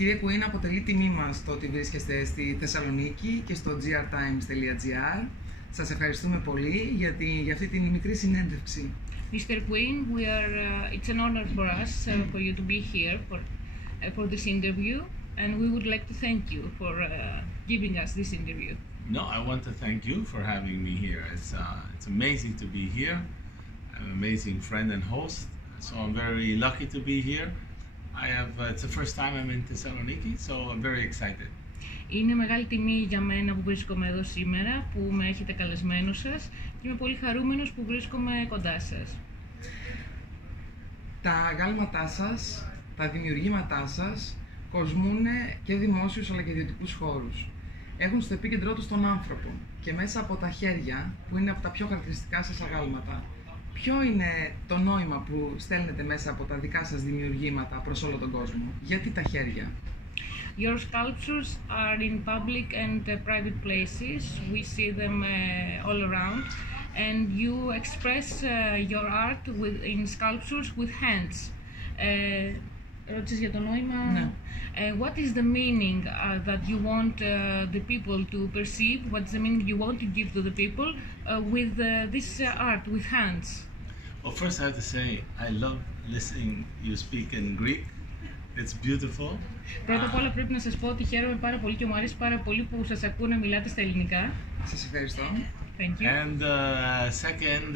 Κύριε Κουίν, αποτελεί τιμή μας το ότι βρίσκεστε στη Θεσσαλονίκη και στο GRTimes.gr. Σας ευχαριστούμε πολύ για αυτή την μικρή συνέντευξη. Mr. Quinn, it's an honor for us for you to be here for this interview, and we would like to thank you for giving us this interview. No, I want to thank you for having me here. It's amazing to be here. I'm an amazing friend and host, so I'm very lucky to be here. It's the first time I'm in Thessaloniki, so I'm very excited. Είναι μεγάλη τιμή για μένα που βρίσκομαι εδώ σήμερα, που με έχετε καλεσμένο σας και είμαι πολύ χαρούμενος που βρίσκομαι κοντά σας. Τα αγάλματά σας, τα δημιουργήματά σας κοσμούν και δημόσιους αλλά και ιδιωτικούς χώρους. Έχουν στο επίκεντρό τους τον άνθρωπο και μέσα από τα χέρια, που είναι από τα πιο χαρακτηριστικά σας αγάλματα, ποιο είναι το νόημα που στέλνετε μέσα από τα δικά σας δημιουργήματα προς όλο τον κόσμο? Γιατί τα χέρια? Your sculptures are in public and private places. We see them all around, and you express your art in sculptures with hands. Ρώτησες για το νόημα. Ναι. What is the meaning that you want the people to perceive? What is the meaning you want to give to the people with this art, with hands? Well, first I have to say I love listening you speak in Greek. It's beautiful. Πρώτα απ' όλα πρέπει να σας πω ότι χαίρομαι πάρα πολύ και μου αρέσει πάρα πολύ που σας ακούω να μιλάτε στα ελληνικά. Σας ευχαριστώ. Thank you. And second,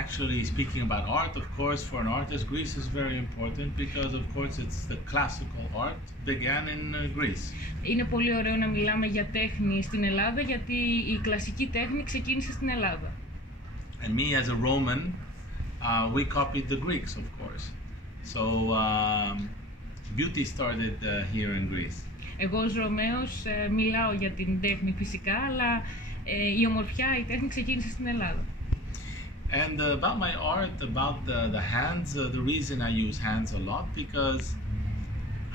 actually speaking about art, of course, for an artist, Greece is very important because, of course, it's the classical art began in Greece. Είναι πολύ ωραίο να μιλάμε για τέχνη στην Ελλάδα, γιατί η κλασική τέχνη ξεκίνησε στην Ελλάδα. And me as a Roman, we copied the Greeks, of course. So beauty started here in Greece. Εγώ ως Ρωμαίος μιλάω για την τέχνη φυσικά, αλλά η ομορφιά, η τέχνη ξεκίνησε στην Ελλάδα. And about my art, about the hands, the reason I use hands a lot because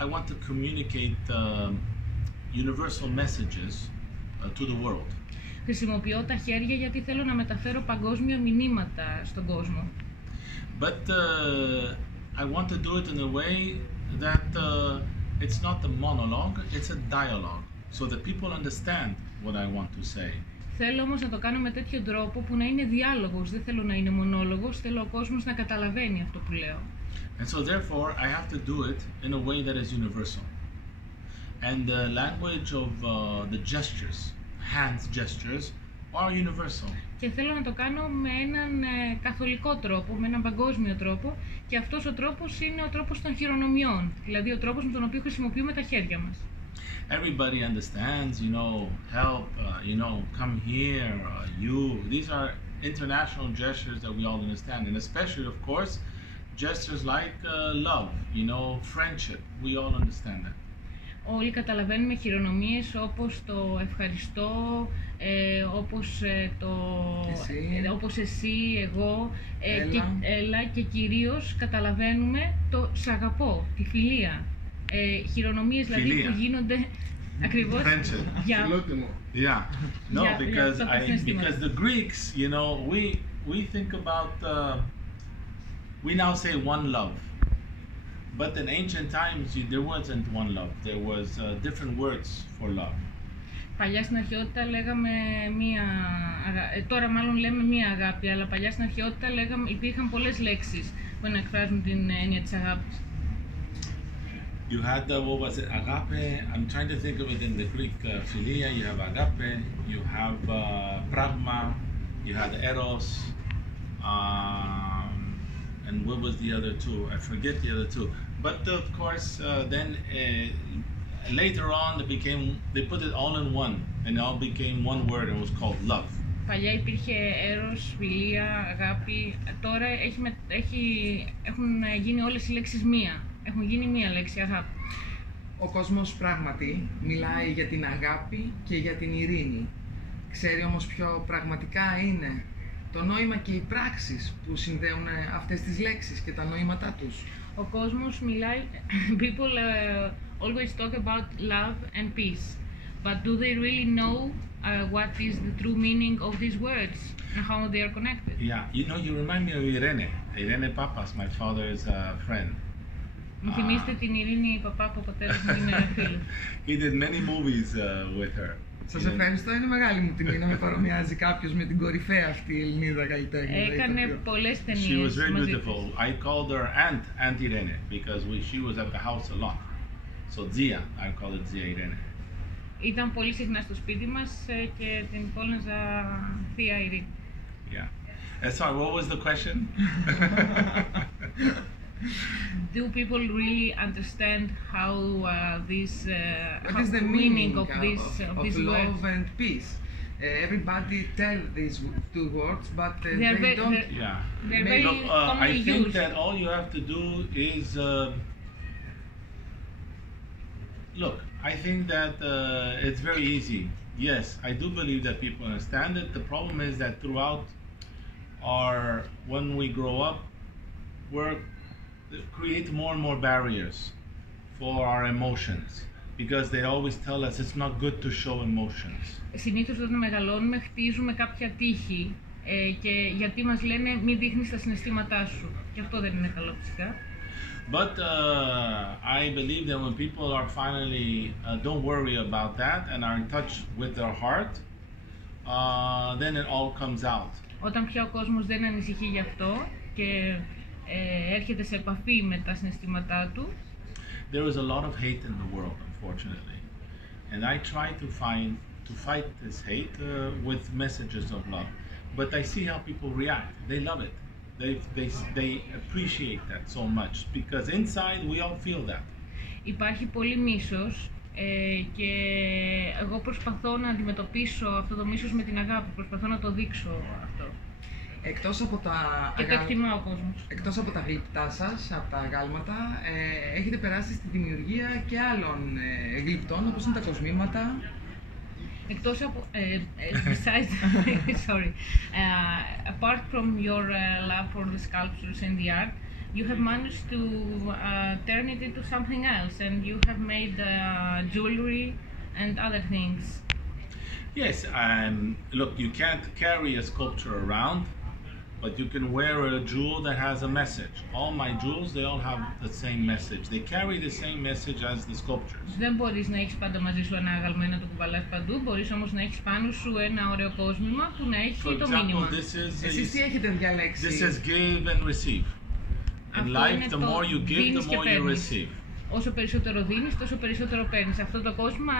I want to communicate universal messages to the world. Χρησιμοποιώ τα χέρια γιατί θέλω να μεταφέρω παγκόσμια μηνύματα στον κόσμο. But I want to do it in a way that it's not a monologue, it's a dialogue, so that people understand what I want to say. Θέλω όμως να το κάνω με τέτοιο τρόπο που να είναι διάλογος, δεν θέλω να είναι μονόλογος, θέλω ο κόσμος να καταλαβαίνει αυτό που λέω. And so therefore I have to do it in a way that is universal. And the language of the gestures, hands gestures, are universal. Και θέλω να το κάνω με έναν καθολικό τρόπο, με έναν παγκόσμιο τρόπο, και αυτός ο τρόπος είναι ο τρόπος των χειρονομιών, δηλαδή ο τρόπος με τον οποίο χρησιμοποιούμε τα χέρια μας. Everybody understands, help, come here, you. These are international gestures that we all understand, and especially, of course, gestures like love, friendship. We all understand that. Όλοι καταλαβαίνουμε χειρονομίες όπως το ευχαριστώ, όπως εσύ, εγώ, έλα, και κυρίως καταλαβαίνουμε το σ' αγαπώ, τη φιλία. Χειρονομίες δηλαδή που γίνονται ακριβώς για... Yeah, no, because the Greeks, we think about, we now say one love. But in ancient times, there wasn't one love. There was different words for love. Παλιά στην αρχαιότητα λέγαμε τώρα μάλλον λέμε μία αγάπη, αλλά παλιά στην αρχαιότητα υπήρχαν πολλές λέξεις που να εκφράζουν την έννοια της αγάπης. You had, what was it, agape? I'm trying to think of it in the Greek. Philia, you have agape, you have pragma, you had eros, and what was the other two? I forget the other two. But of course, then later on, they put it all in one, and it all became one word, and it was called love. Παλιά υπήρχε έρος, φιλία, αγάπη. Τώρα έχουν γίνει όλες οι λέξεις μία. Έχουν γίνει μία λέξη, αγάπη. Ο κόσμος πράγματι μιλάει για την αγάπη και για την ειρήνη. Ξέρει όμως ποιο πραγματικά είναι το νόημα και οι πράξεις που συνδέουν αυτές τις λέξεις και τα νοήματά τους? Ο κόσμος μιλάει, people always talk about love and peace, but do they really know what is the true meaning of these words and how they are connected? Yeah, you remind me of Irene Papas, my father's friend. Μου θυμίζετε την Ειρήνη Παπά που ο πατέρας μου είναι φίλο. He did many movies with her. Σας ευχαριστώ, είναι μεγάλη μου τιμή να με παρομοιάζει κάποιος με την κορυφαία αυτή Ελληνίδα καλλιτέχνη. Έκανε πολλές ταινίες. She was very beautiful. I called her Aunt Irene because she was at the house a lot. So Zia, I call it Zia Irene. Ήταν πολύ συχνά στο σπίτι μας και την φώναζα Θεία Ειρήνη. Yeah. Sorry, what was the question? Do people really understand how what is the meaning of this love word? and peace? Everybody tell these two words, but they don't. They're very commonly I think used. that all you have to do is look. I think that it's very easy. Yes, I do believe that people understand it. The problem is that throughout when we grow up, we're create more and more barriers for our emotions because they always tell us it's not good to show emotions. Συνήθως όταν μεγαλώνουμε χτίζουμε κάποια τύχη και γιατί μας λένε μη δείχνεις τα συναισθήματά σου και αυτό δεν είναι καλό φυσικά. But I believe that when people are finally don't worry about that and are in touch with their heart, then it all comes out. Όταν πια ο κόσμος δεν ανησυχεί γι' αυτό και έρχεται σε επαφή με τα συναισθήματά του. There is a lot of hate in the world, unfortunately, and I try to fight this hate with messages of love. But I see how people react. They love it. They appreciate that so much because inside we all feel that. Υπάρχει πολύ μίσος και εγώ προσπαθώ να αντιμετωπίσω αυτό το μίσος με την αγάπη. Προσπαθώ να το δείξω αυτό. Εκτός από τα γλυπτά σας, από τα αγάλματα, έχετε περάσει στη δημιουργία και άλλων γλυπτών, όπως είναι τα κοσμήματα. Εκτός από, apart from your love for the sculptures and the art, you have managed to turn it into something else, and you have made jewelry and other things. Yes, look, you can't carry a sculpture around, but you can wear a jewel that has a message. All my jewels, they all have the same message. They carry the same message as the sculptures. Δεν μπορείς να έχεις πάντα μαζί σου ένα άγαλμα, να το κουβαλάς παντού. Μπορείς όμως να έχεις πάνω σου ένα ωραίο κόσμημα που να έχει το μήνυμα. Εσείς τι έχετε διαλέξει? This is give and receive. In life, the more you give, the more you receive. Όσο περισσότερο δίνεις, τόσο περισσότερο παίρνεις. Αυτό το κόσμημα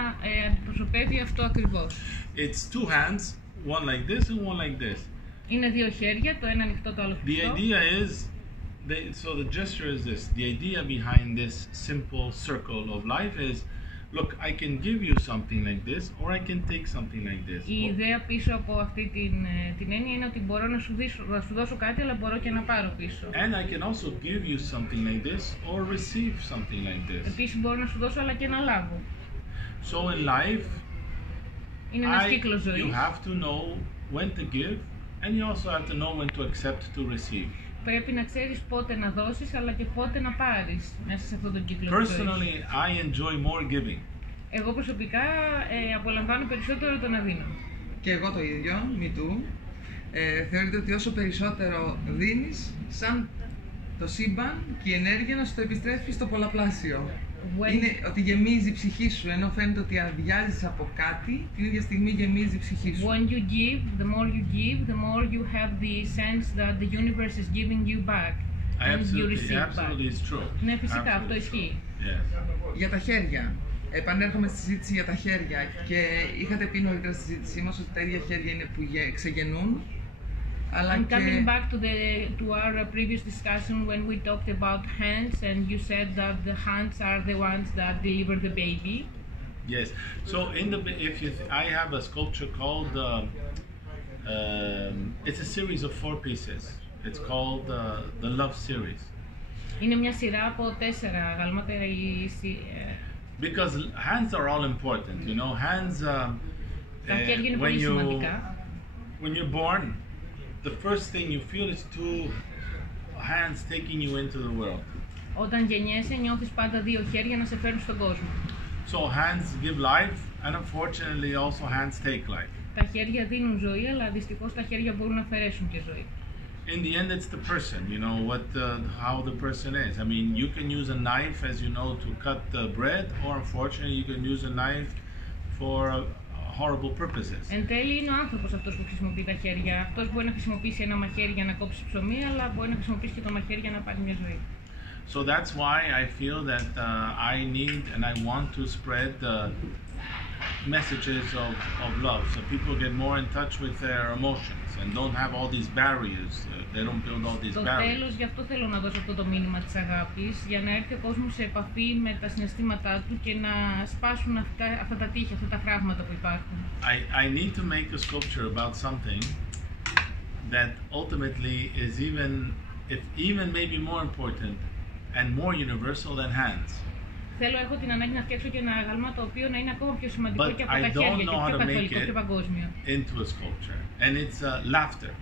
αντιπροσωπεύει αυτό ακριβώς. It's two hands, one like this and one like this. Είναι δύο χέρια, το ένα ανοιχτό, το άλλο κλειστό. The idea is, so the gesture is this. The idea behind this simple circle of life is, look, I can give you something like this, or I can take something like this. Η ιδέα πίσω από αυτή την έννοια είναι ότι μπορώ να σου δώσω κάτι, αλλά μπορώ και να πάρω πίσω. And I can also give you something like this, or receive something like this. Επίσης μπορώ να σου δώσω, αλλά και να λάβω. So in life, είναι ένας κύκλος ζωής. You have to know when to give. And you also have to know when to accept to receive. Πρέπει να ξέρεις πότε να δώσεις, αλλά και πότε να πάρεις μέσα σε αυτόν τον κύκλο της ζωής. Personally, I enjoy more giving. Εγώ προσωπικά απολαμβάνω περισσότερο το να δίνω. Και εγώ το ίδιο, me too. Θεωρείτε ότι όσο περισσότερο δίνεις, σαν το σύμπαν και η ενέργεια να σου το επιστρέφει στο πολλαπλάσιο. Είναι ότι γεμίζει η ψυχή σου, ενώ φαίνεται ότι αδειάζεις από κάτι, την ίδια στιγμή γεμίζει η ψυχή σου. When you give, the more you give, the more you have the sense that the universe is giving you back. And you receive back. Absolutely, it's true. Ναι, φυσικά, αυτό ισχύει. Yes. Για τα χέρια. Επανέρχομαι στη συζήτηση για τα χέρια και είχατε πει νωρίτερα στη συζήτησή μας ότι τα ίδια χέρια είναι που ξεγεννούν. I'm coming back to our previous discussion when we talked about hands, and you said that the hands are the ones that deliver the baby. Yes. So I have a sculpture called it's a series of 4 pieces. It's called the Love Series. Είναι μια σειρά από 4 γάλματα. Because hands are all important, you know. Hands. Τα χέρια είναι πολύ σημαντικά. When you're born, the first thing you feel is 2 hands taking you into the world. Όταν γεννιέσαι, νιώθεις πάντα 2 χέρια να σε φέρουν στον κόσμο. So hands give life, and unfortunately also hands take life. Τα χέρια δίνουν ζωή, αλλά δυστυχώς τα χέρια μπορούν να αφαιρέσουν και ζωή. in the end, it's the person, you know, how the person is. I mean, you can use a knife, as you know, to cut the bread, or unfortunately, you can use a knife for horrible purposes. Εν τέλει είναι ο άνθρωπος αυτός που χρησιμοποιεί τα χέρια. Αυτός μπορεί να χρησιμοποιήσει ένα μαχαίρι για να κόψει ψωμί, αλλά μπορεί να χρησιμοποιήσει και το μαχαίρι για να πάρει μια ζωή. So that's why I feel that I need and I want to spread the messages of love, so people get more in touch with their emotions and don't have all these barriers. They don't build all these barriers. Στο τέλος, γι' αυτό θέλω να δώσω αυτό το μήνυμα της αγάπης, για να έρθει ο κόσμος σε επαφή με τα συναισθήματά του και να σπάσουν αυτά τα τείχη, αυτά τα φράγματα που υπάρχουν. I need to make a sculpture about something that ultimately is even maybe more important and more universal than hands. Έχω την ανάγκη να φτιάξω και ένα άγαλμα το οποίο να είναι ακόμα πιο σημαντικό και από τα χέρια και πιο καθολικό, πιο παγκόσμιο. Into a sculpture, and it's laughter.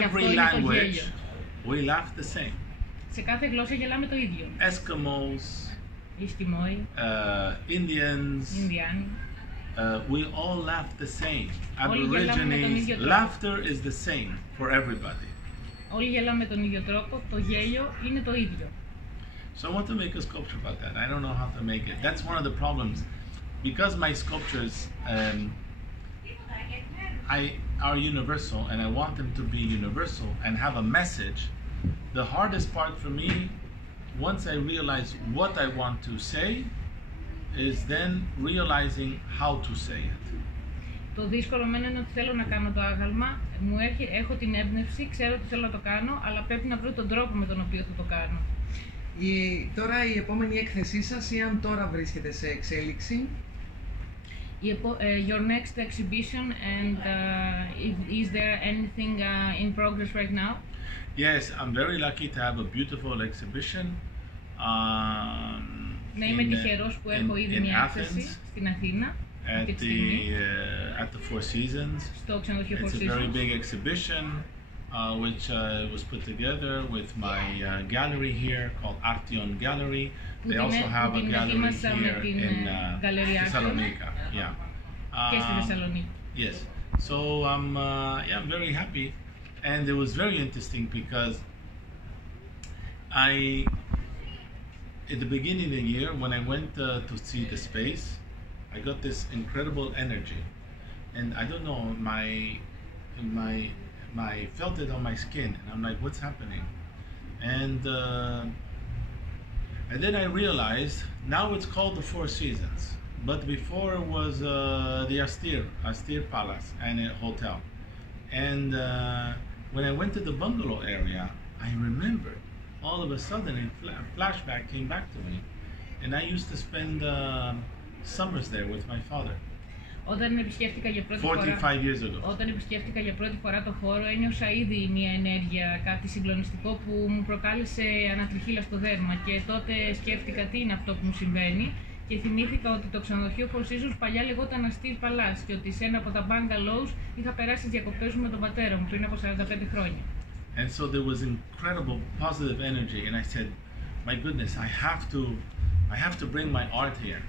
Every language, we laugh the same. Σε κάθε γλώσσα γελάμε το ίδιο. Eskimos, Ισκιμόοι, Indians, Ινδιάνοι. We all laugh the same. Aborigines, laughter is the same for everybody. Όλοι γελάμε με τον ίδιο τρόπο, το γέλιο είναι το ίδιο. So I want to make a sculpture about that. I don't know how to make it. That's one of the problems. Because my sculptures are universal and I want them to be universal and have a message, the hardest part for me, once I realize what I want to say, is then realizing how to say it. Το δύσκολο μένει είναι ότι θέλω να κάνω το άγαλμα, έχω την έμπνευση, ξέρω ότι θέλω να το κάνω, αλλά πρέπει να βρω τον τρόπο με τον οποίο θα το κάνω. Τώρα η επόμενη έκθεσή σας ή αν τώρα βρίσκεται σε εξέλιξη? Your next exhibition, and is there anything in progress right now? Yes, I'm very lucky to have a beautiful exhibition. Ναι, είμαι τυχερός που έχω ήδη μια έκθεση στην Αθήνα. At the Four Seasons. Στο ξενοδοχείο Four Seasons. It's a very big exhibition which was put together with my gallery here called Artion Gallery. They also have a gallery here in Thessalonica. Yeah. Και στη Θεσσαλονίκη. Yes. So I'm very happy, and it was very interesting because at the beginning of the year when I went to see the space, I got this incredible energy, and I don't know, I felt it on my skin, and I'm like, what's happening? And then I realized now it's called the Four Seasons, but before it was the Astir Palace and a hotel. And when I went to the bungalow area, I remembered all of a sudden a flashback came back to me, and I used to spend summers there with my father. Όταν επισκέφτηκα για πρώτη φορά το χώρο, ένιωσα ήδη μια ενέργεια, κάτι συγκλονιστικό που μου προκάλεσε ανατριχύλα στο δέρμα, και τότε σκέφτηκα τι είναι αυτό που μου συμβαίνει και θυμήθηκα ότι το ξενοδοχείο Four Seasons παλιά λεγόταν Astir Palace και ότι σε ένα από τα bungalows είχα περάσει τις διακοπές μου με τον πατέρα μου πριν από 45 χρόνια. And so there was incredible positive energy, and I said, my goodness, I have to bring my art here.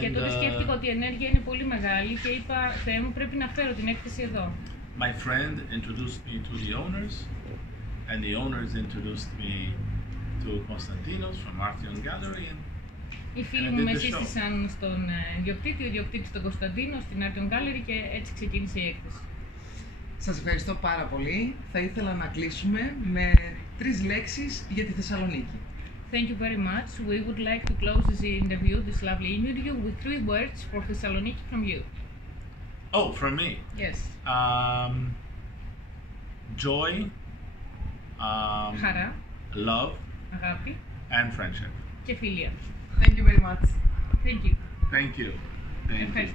Και τότε σκέφτηκα ότι η ενέργεια είναι πολύ μεγάλη και είπα, Θεέ μου, πρέπει να φέρω την έκθεση εδώ. My friend introduced me to the owners, and the owners introduced me to Konstantinos from Artion Gallery. Οι φίλοι μου με σύστησαν στον ιδιοκτήτη, ο ιδιοκτήτης τον Κωνσταντίνο, στην Artion Gallery, και έτσι ξεκίνησε η έκθεση. Σας ευχαριστώ πάρα πολύ. Θα ήθελα να κλείσουμε με 3 λέξεις για τη Θεσσαλονίκη. Thank you very much. We would like to close this interview, this lovely interview, with 3 words for Thessaloniki from you. Oh, from me? Yes. Joy, Χαρά, love, αγάπη, and friendship. Και φιλία. Thank you very much. Thank you. Thank you. Thank you.